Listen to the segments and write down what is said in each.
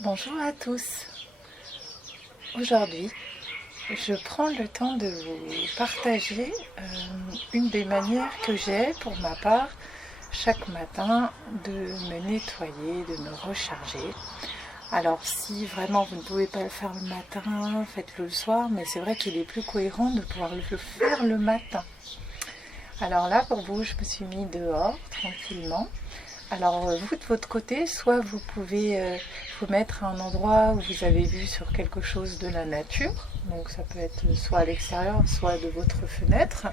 Bonjour à tous. Aujourd'hui, je prends le temps de vous partager une des manières que j'ai pour ma part chaque matin de me nettoyer, de me recharger. Alors si vraiment vous ne pouvez pas le faire le matin, faites-le le soir, mais c'est vrai qu'il est plus cohérent de pouvoir le faire le matin. Alors là, pour vous, je me suis mis dehors tranquillement. Alors vous de votre côté, soit vous pouvez vous mettre à un endroit où vous avez vue sur quelque chose de la nature, donc ça peut être soit à l'extérieur, soit de votre fenêtre,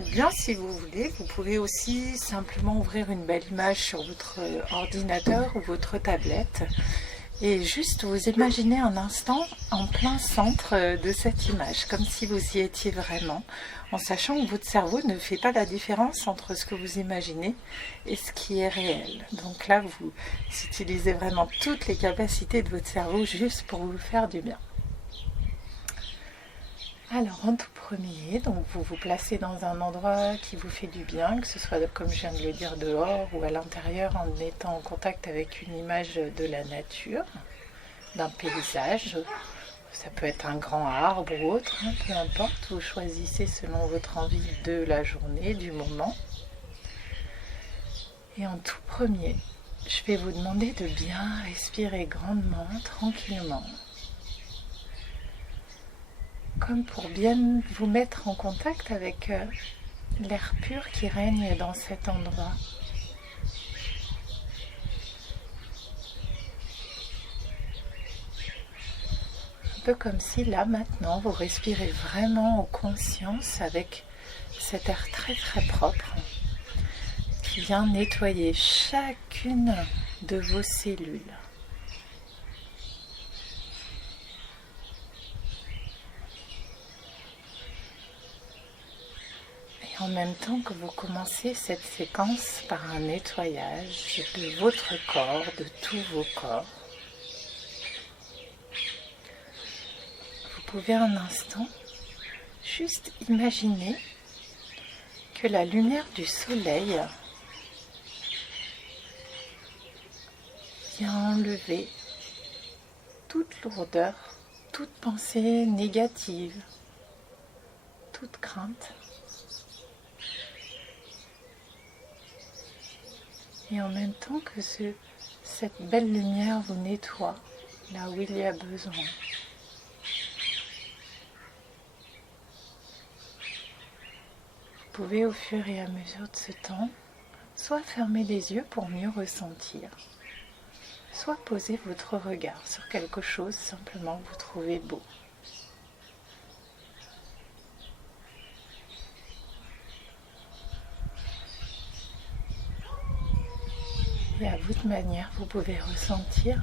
ou bien si vous voulez, vous pouvez aussi simplement ouvrir une belle image sur votre ordinateur ou votre tablette et juste vous imaginez un instant en plein centre de cette image, comme si vous y étiez vraiment, en sachant que votre cerveau ne fait pas la différence entre ce que vous imaginez et ce qui est réel. Donc là, vous utilisez vraiment toutes les capacités de votre cerveau juste pour vous faire du bien. Alors en tout premier, donc vous vous placez dans un endroit qui vous fait du bien, que ce soit comme je viens de le dire dehors ou à l'intérieur en étant en contact avec une image de la nature, d'un paysage. Ça peut être un grand arbre ou autre, peu importe, vous choisissez selon votre envie de la journée, du moment. Et en tout premier, je vais vous demander de bien respirer grandement, tranquillement, comme pour bien vous mettre en contact avec l'air pur qui règne dans cet endroit. Un peu comme si là maintenant vous respirez vraiment en conscience avec cet air très très propre qui vient nettoyer chacune de vos cellules. Et en même temps que vous commencez cette séquence par un nettoyage de votre corps, de tous vos corps, vous pouvez un instant juste imaginer que la lumière du soleil vient enlever toute lourdeur, toute pensée négative, toute crainte. Et en même temps que cette belle lumière vous nettoie là où il y a besoin. Vous pouvez au fur et à mesure de ce temps, soit fermer les yeux pour mieux ressentir, soit poser votre regard sur quelque chose simplement que vous trouvez beau. Et à votre manière, vous pouvez ressentir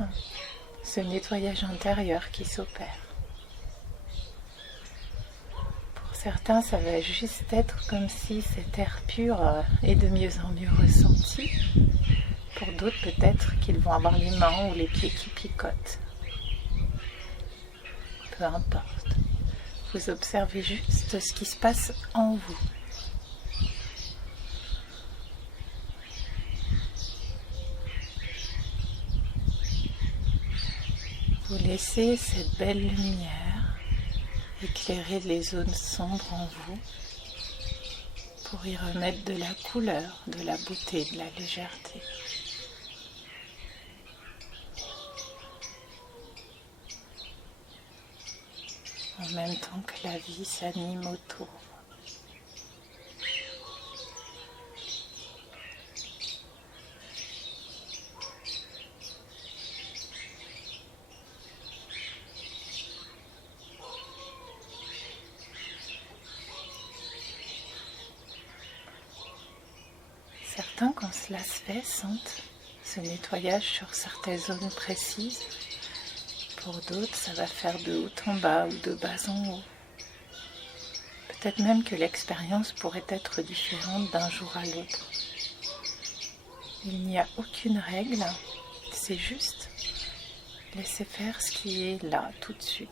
ce nettoyage intérieur qui s'opère. Pour certains, ça va juste être comme si cet air pur est de mieux en mieux ressenti. Pour d'autres, peut-être qu'ils vont avoir les mains ou les pieds qui picotent. Peu importe. Vous observez juste ce qui se passe en vous. Vous laissez cette belle lumière éclairer les zones sombres en vous pour y remettre de la couleur, de la beauté, de la légèreté. En même temps que la vie s'anime autour. Certains, quand cela se fait, sentent ce nettoyage sur certaines zones précises. Pour d'autres, ça va faire de haut en bas ou de bas en haut. Peut-être même que l'expérience pourrait être différente d'un jour à l'autre. Il n'y a aucune règle, c'est juste laisser faire ce qui est là tout de suite.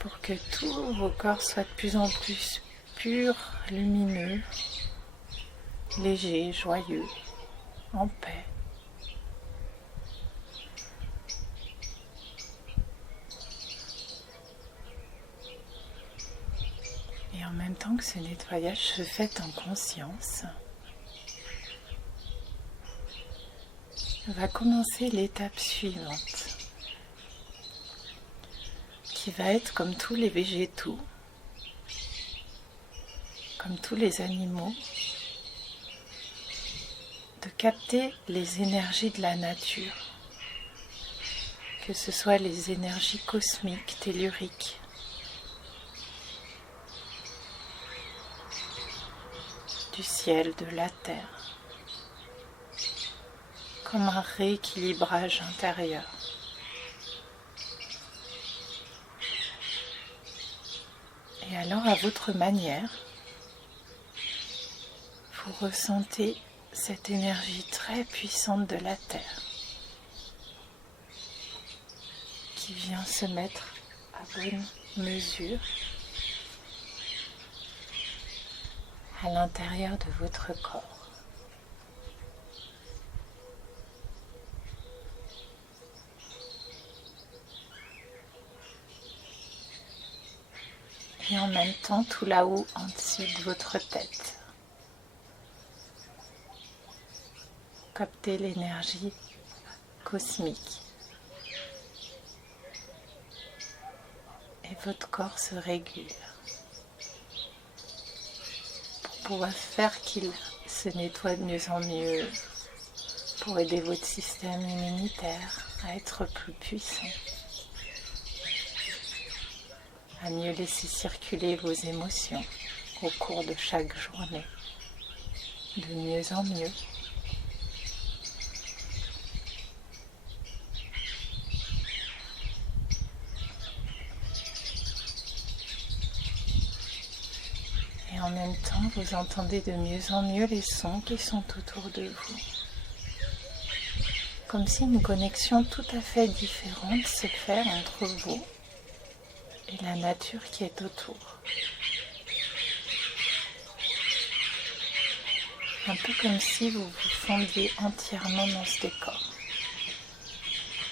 Pour que tous vos corps soient de plus en plus purs, lumineux, léger, joyeux, en paix. Et en même temps que ce nettoyage se fait en conscience, va commencer l'étape suivante, qui va être comme tous les végétaux, comme tous les animaux, de capter les énergies de la nature, que ce soit les énergies cosmiques, telluriques, du ciel, de la terre, comme un rééquilibrage intérieur. Et alors, à votre manière, vous ressentez cette énergie très puissante de la terre qui vient se mettre à bonne mesure à l'intérieur de votre corps. Et en même temps, tout là-haut, en dessus de votre tête, captez l'énergie cosmique. Et votre corps se régule pour pouvoir faire qu'il se nettoie de mieux en mieux, pour aider votre système immunitaire à être plus puissant, à mieux laisser circuler vos émotions au cours de chaque journée, de mieux en mieux. Et en même temps, vous entendez de mieux en mieux les sons qui sont autour de vous. Comme si une connexion tout à fait différente se fait entre vous et la nature qui est autour. Un peu comme si vous vous fondiez entièrement dans ce décor.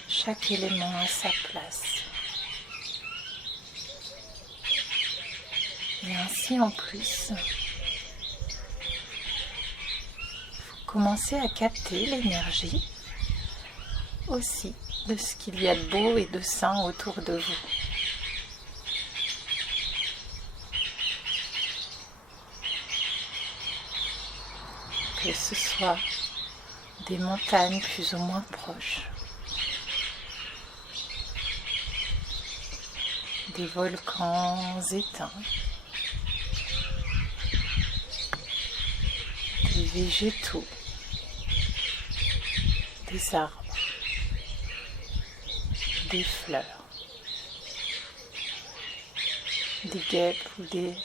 Chaque élément à sa place. Et ainsi en plus, vous commencez à capter l'énergie aussi de ce qu'il y a de beau et de sain autour de vous. Que ce soit des montagnes plus ou moins proches, des volcans éteints, des végétaux, des arbres, des fleurs, des guêpes ou des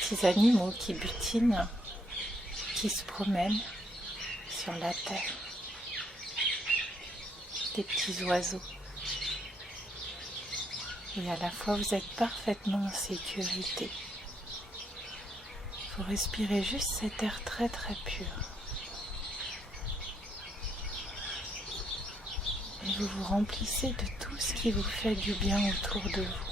petits animaux qui butinent, qui se promènent sur la terre, des petits oiseaux. Et à la fois vous êtes parfaitement en sécurité. Vous respirez juste cet air très très pur. Et vous vous remplissez de tout ce qui vous fait du bien autour de vous.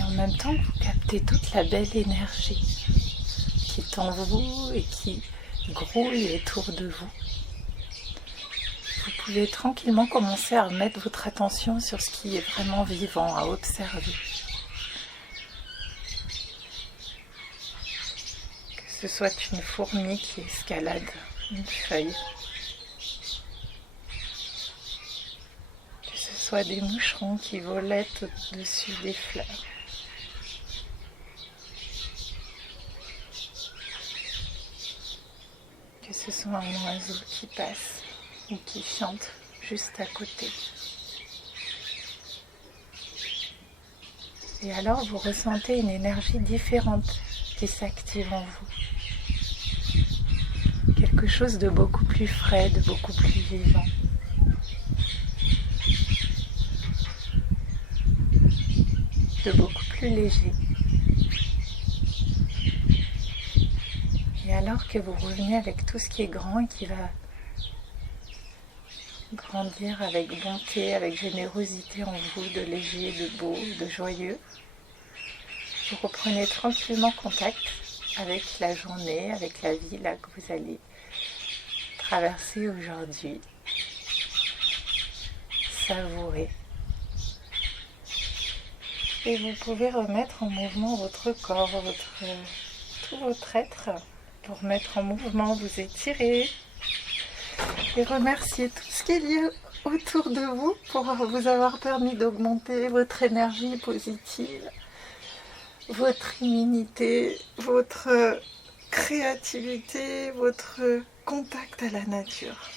En même temps, vous captez toute la belle énergie qui est en vous et qui grouille autour de vous. Vous pouvez tranquillement commencer à remettre votre attention sur ce qui est vraiment vivant, à observer. Que ce soit une fourmi qui escalade une feuille, que ce soit des moucherons qui volettent au-dessus des fleurs. Que ce soit un oiseau qui passe ou qui chante juste à côté. Et alors vous ressentez une énergie différente qui s'active en vous. Quelque chose de beaucoup plus frais, de beaucoup plus vivant. De beaucoup plus léger. Et alors que vous revenez avec tout ce qui est grand et qui va grandir avec bonté, avec générosité en vous, de léger, de beau, de joyeux, vous reprenez tranquillement contact avec la journée, avec la vie là que vous allez traverser aujourd'hui. Savourer. Et vous pouvez remettre en mouvement votre corps, tout votre être, pour mettre en mouvement, vous étirer et remercier tout ce qu'il y a autour de vous pour vous avoir permis d'augmenter votre énergie positive, votre immunité, votre créativité, votre contact à la nature.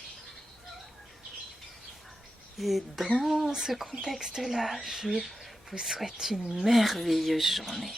Et dans ce contexte-là, je vous souhaite une merveilleuse journée.